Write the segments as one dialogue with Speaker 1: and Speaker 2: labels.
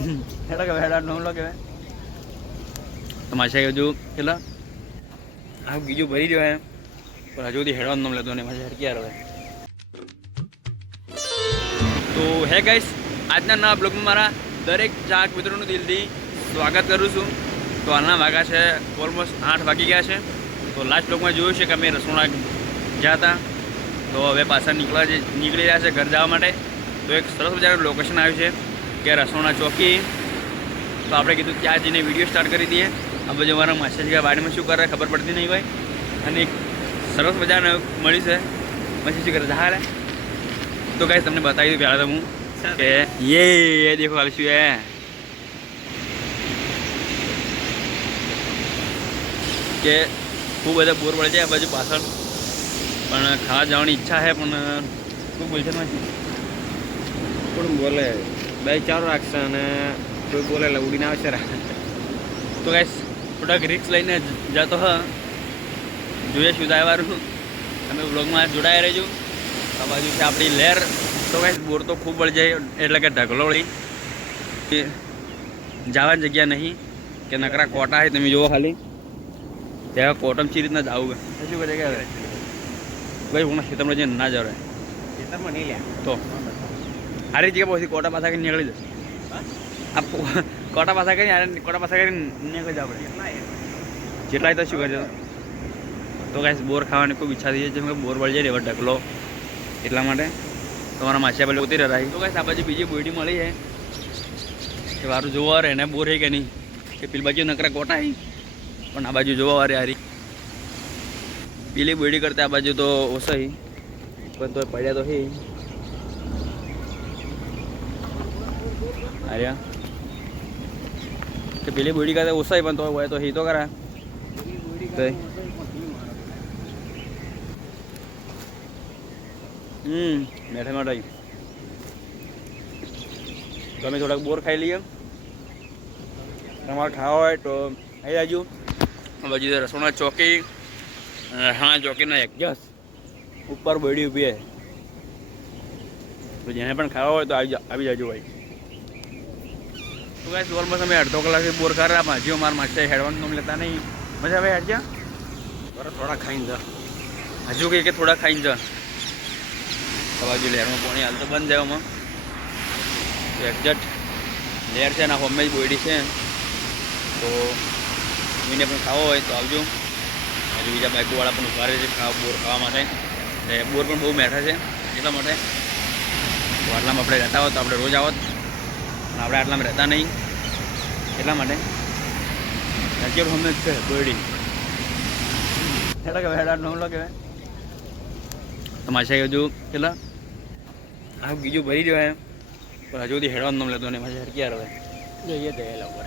Speaker 1: નવ લો કે તમારે હજુ કેટલા? આ બીજું ભરી રહ્યો એમ. પણ હજુ સુધી હેડવાનું નામ લેતો ને મારે હેડકી આવે તો હે ગાઈસ આજના નવા બ્લોગમાં મારા દરેક ચાહક મિત્રોનું દિલથી સ્વાગત કરું છું. તો હાલના વાગા છે ઓલમોસ્ટ આઠ વાગી ગયા છે. તો લાસ્ટ બ્લોગમાં જોયું છે કે અમે રસોડા ગયા હતા. તો હવે પાછા નીકળવા નીકળી રહ્યા છે ઘર જવા માટે. તો એક સરસ મજાનું લોકેશન આવ્યું છે. કે રસોડા ચોકી. તો આપણે કીધું ત્યાં જઈને વીડિયો સ્ટાર્ટ કરી દઈએ. આ બધું મારા અમારા ગયા વાડીમાં શું કરે ખબર પડતી નહીં હોય. અને એક સરસ મજાને મળી છે. પછી શું કરે હાલે. તો કાંઈ તમને બતાવી દઉં પહેલાં તો હું કે યે એ દેખો હાલ શું હે. કે ખૂબ બધા બોર પડે છે આ બાજુ પાછળ. પણ ખાવા જવાની ઈચ્છા છે પણ શું બોલશે નથી
Speaker 2: પણ બોલે? બે ચાર રાખશે અને કોઈ બોલે એટલે ઉડીને આવશે
Speaker 1: તો ગાઈસ થોડાક રિક્સ લઈને જતો હ. જોઈએ શું થાય વારું તમે બ્લોગમાં જોડાયા રહેજો. આ બાજુ છે આપણી લહેર તો ગાઈસ બોર તો ખૂબ વળી જાય એટલે કે ઢગલોળી જવાની જગ્યા નહીં. કે નકરા કોટા છે તમે જુઓ ખાલી. ત્યાં કોટમ ચી રીતના જવું શું કરે કે ભાઈ હું ખેતરમાં જઈને ના જવાય.
Speaker 2: ખેતરમાં નહીં લ્યા.
Speaker 1: તો. હારી જગ્યા પછી કોટા પાછા કરીને નીકળી જશે કોટા પાછા કરીને કોટા પાછા કરીને નીકળી જવા આપણે જેટલાય તો શું કરજો તો કાંઈ બોર ખાવાની ખૂબ ઈચ્છા થઈ છે જેમ કે બોર વળી જાય ને એવા ઢગલો એટલા માટે તમારા માછિયા પહેલાં ઉતરી રહ્યા તો કાંઈ આ બાજુ બીજી બોયડી મળી છે કે વારું જોવા રે એને બોર હે કે નહીં કે પેલી બાજુ નકરા કોટા પણ આ બાજુ જોવા વારે હારી પેલી બોયડી કરતા આ બાજુ તો ઓછા પણ તો પડ્યા તો હી આર્યા કે પેલી બોડી કાતે ઓછા પણ તો હોય તો હી તો કરા હમ, બેઠા માટે તો અમે થોડાક બોર ખાઈ લઈએ. તમારે ખાવા હોય તો આવી જાજો બાજુ તો રસોડા ચોકી રસોડા ચોકીના એક્ઝાસ્ટ ઉપર બોડી ઊભી છે. તો જેને પણ ખાવા હોય તો આવી આવી જાજો ભાઈ. તો ગાઈસ ઓલમોસ્ટ અમે અડધો કલાકથી બોર કર્યા ભાજીઓ માર માછે હેડવાનું લેતા નહીં. મજા આવે હેડજા
Speaker 2: બરાબર થોડા ખાઈને જા.
Speaker 1: હજુ કંઈ કે થોડા ખાઈને જા. બાજુ લહેરમાં પાણી હાલ તો બંધ જાય તો એક્ઝેક્ટ લહેર છે ને હોમે જ બોયડી છે. તો કોઈને પણ ખાવો હોય તો આવજો. હજુ બીજા બાઇકોવાળા પણ ઊભા રહે છે ખાવા બોર ખાવા માટે. એટલે બોર પણ બહુ મેઠા છે એટલા માટે. આટલામાં આપણે રહેતા હોત તો આપણે રોજ આવત. આપણે આટલામાં રહેતા નહીં. એટલા માટે. રાજ્ય અમે જ છે બોરડી હેડા કે હેડા નવ લો કે તમારે હજુ કેટલા? આ બીજું ભરી દેવાય હે પણ હજુ સુધી હેડવાનું નામ લેતો નહીં મારે હેડ ક્યારે હવે
Speaker 2: જઈએ ગયેલા ઉપર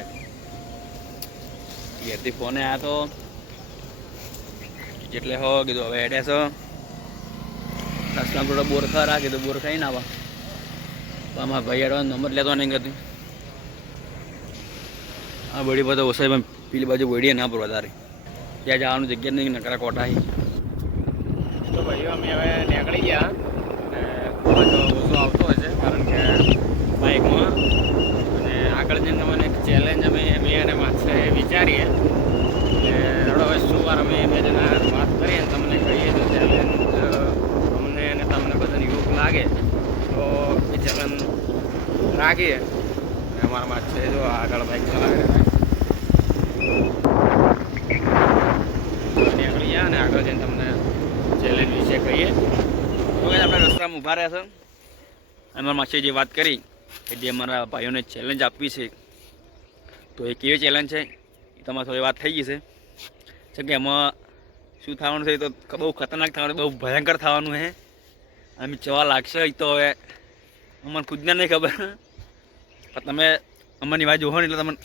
Speaker 1: ઘેરથી ફોને આ તો. એટલે હો કીધું હવે હેડે છો. રસ્તામાં થોડો બોર ખરા કીધું બોર ખાઈને આવા. આમાં ભાઈ આડવાનો નંબર લેતો નહીં કરતી આ બળી બધા ઓસાઈ પેલી બાજુ બળીએ ના પર વધારે. ત્યાં જવાનું જગ્યા નહીં, નકરા કોટા
Speaker 2: તો ભાઈઓ, અમે હવે નીકળી ગયા. અને ખૂબ જ ઓછો આવતો હશે કારણ કે બાઇકમાં અને આગળ જઈને તમને એક ચેલેન્જ અમે મેં અને માથે વિચારીએ કે રડો હવે શું વાર અમે બે જણા વાત કરીએ ને તમને કહીએ તો ચેલેન્જ અમને અને તમને બધાને યોગ લાગે તો એ ચેલેન્જ રાખીએ અમારા માં છે જો, આગળ બાઇક ચલાવે આગળ ગયા અને આગળ જઈને તમને ચેલેન્જ વિશે કહીએ.
Speaker 1: તો આપણે રસ્તામાં ઊભા રહ્યા છે અમારા માસે જે વાત કરી કે જે અમારા ભાઈઓને ચેલેન્જ આપવી છે, તો એ કેવી ચેલેન્જ છે, એ તમારી થોડી વાત થઈ ગઈ છે. જેમ કે એમાં શું થવાનું છે તો બહુ ખતરનાક થવાનું, બહુ ભયંકર થવાનું છે. અમે જવા લાગશે તો હવે. અમને ખુદને નહીં ખબર. પણ તમે અમારી વાત જોવો ને એટલે તમને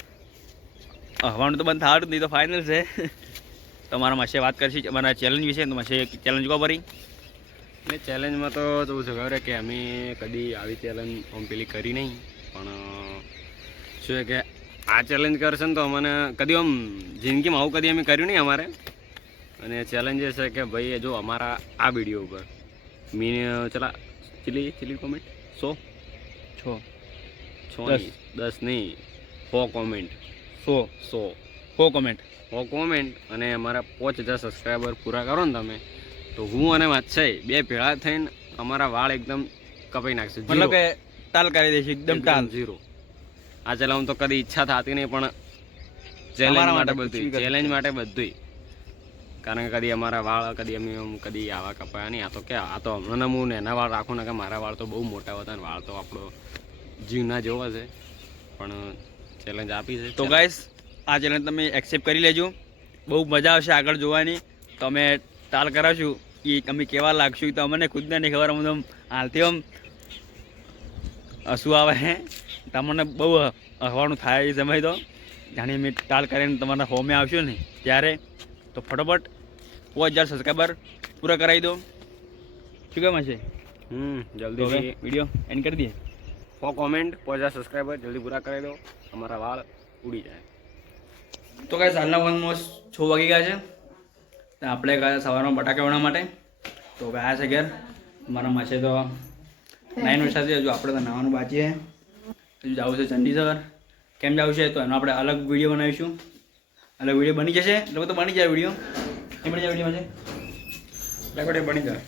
Speaker 1: હવાનું તો બંધ થવાનું નહીં તો ફાઇનલ છે. તમારા માસે વાત કરશી અમારા ચેલેન્જ વિશે તો માસે ચેલેન્જ કહો ભરી.
Speaker 2: એટલે ચેલેન્જમાં તો જોવું છે ખબર કે અમે કદી આવી ચેલેન્જ ઓમ પેલી કરી નહીં પણ શું કે આ ચેલેન્જ કરશે ને તો અમને કદી આમ જિંદગીમાં આવું કદી અમે કર્યું નહીં અમારે. અને ચેલેન્જ એ છે કે ભાઈ જો અમારા આ વીડિયો ઉપર મીન ચલા ચીલી ચીલી કોમેન્ટ સો?
Speaker 1: છો.
Speaker 2: છ
Speaker 1: દસ.
Speaker 2: નહીં, સો કોમેન્ટ
Speaker 1: સો.
Speaker 2: સો.
Speaker 1: સો કોમેન્ટ
Speaker 2: સો કોમેન્ટ અને અમારા પાંચ હજાર સબસ્ક્રાઈબર પૂરા કરો ને તમે. તો હું અને વાત્સય બે ભેળા થઈને અમારા વાળ એકદમ કપાઈ નાખશે.
Speaker 1: મતલબ કે ટાલ કરી દઈશું એકદમ ટાલ
Speaker 2: ઝીરો આ ચલાવવાનું તો કદી ઈચ્છા થતી નહીં પણ ચેલેન્જ માટે બધું ચેલેન્જ માટે બધું કારણ કે કદી અમારા વાળ કદી અમે કદી આવા કપાયા નહીં. આ તો કે આ તો હમણાં હું એના વાળ રાખું ને કે મારા વાળ તો બહુ મોટા હતા ને વાળ તો આપણો જીવના જોવા છે પણ ચેલેન્જ આપી છે.
Speaker 1: તો ગાઈસ આ ચેલેન્જ તમે એક્સેપ્ટ કરી લેજો. બહુ મજા આવશે આગળ જોવાની. તો અમે ટાલ કરાવશું એ અમે કેવા લાગશું તો અમને ખુદને નહીં ખબર અમે તો આમ શું આવે હે. તમને બહુ હવાનું થાય એ સમય તો. જાણે અમે ટાલ કરીને તમારા હોમે આવશું ને ત્યારે તો ફટોફટ પાંચ હજાર સબસ્ક્રાઈબર પૂરા કરાવી દો. શું કેમ હશે?
Speaker 2: હમ જલ્દી
Speaker 1: વીડિયો એન્ડ કરી દઈએ.
Speaker 2: સો કોમેન્ટ હજાર સબસ્ક્રાઈબર જલ્દી પૂરા કરી દો. અમારા વાળ ઉડી જાય.
Speaker 1: તો કાંઈ સાંજના વનમાં છ વાગી ગયા છે. આપણે ગયા સવારમાં બટાકા વણવા માટે. તો ગયા છે ઘેર. મારા માસે તો નાઇન વર્ષાથી હજુ આપણે તો નાવાનું બાકી હજુ જવું છે ચંડીસર કેમ જવું છે તો એનો આપણે અલગ વીડિયો બનાવીશું. અલગ વીડિયો બની જશે. એટલે તો બની જાય વીડિયો એ બની જાય વીડિયો છે બની જાય.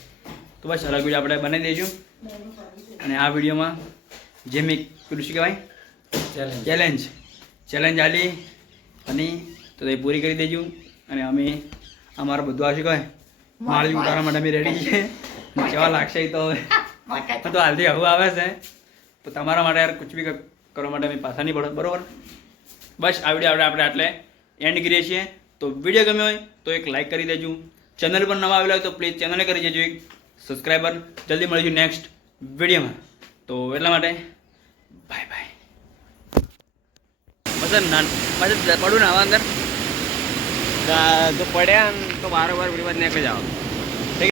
Speaker 1: તો બસ, અલગ વીડિયો આપણે બનાવી દઈશું. અને આ વિડીયોમાં જે મેં પેલું શું કહેવાય? ચેલેન્જ ચેલેન્જ આલી અને તો તે પૂરી કરી દેજો. અને અમે અમારું બધું આવશે કહે માળી ઉતારવા માટે અમે રેડી છીએ કેવા લાગશે તો. હવે તો હાલથી આવું આવે છે. તો તમારા માટે યાર કુછ બી કરવા માટે અમે પાછા નહીં પડો. બરોબર? બસ આ આવડે આપણે આપણે આટલે એન્ડ કરીએ છીએ. તો વીડિયો ગમ્યો હોય તો એક લાઈક કરી દેજો. ચેનલ પર નવા આવેલા હોય તો પ્લીઝ ચેનલને કરી દેજો એક સબસ્ક્રાઈબર જલ્દી મળીશું નેક્સ્ટ વિડીયોમાં તો એટલા માટે બાય બાય મતલબ ના મતલબ પડું ને આવા અંદર?
Speaker 2: તો પડ્યા તો વારંવાર વિવાદ ને જ આવો